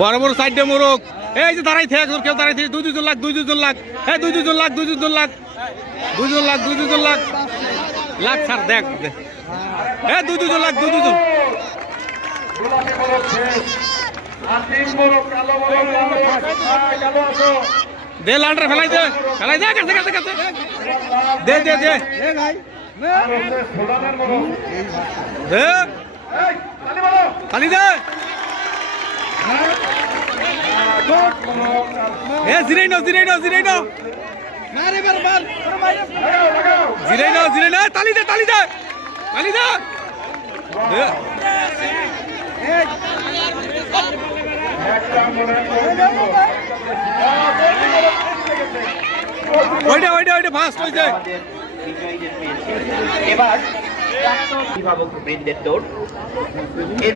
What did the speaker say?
বড় বড় সাইডে মোরগ এই যে দাঁড়াই থেকে কেউ দাঁড়াই থেকে 2 লাখ 2 লাখ হ্যাঁ 2 লাখ 2 লাখ 2 লাখ 2 লাখ লাখ ছাড় দেখ হ্যাঁ 2 লাখ 2 দে লান্ডার ফেলাই দে কাছে কাছে কাছে দে দে দে দে খালি দে এ জিরাই নাও জিরাই নাও জিরাই নাও জিরাই নাও তালি দে তালি দে তালি দে ওইটা ওইটা ওইটা ফাস্ট হয়েছে এবার অভিভাবক বৃন্দের দৌড়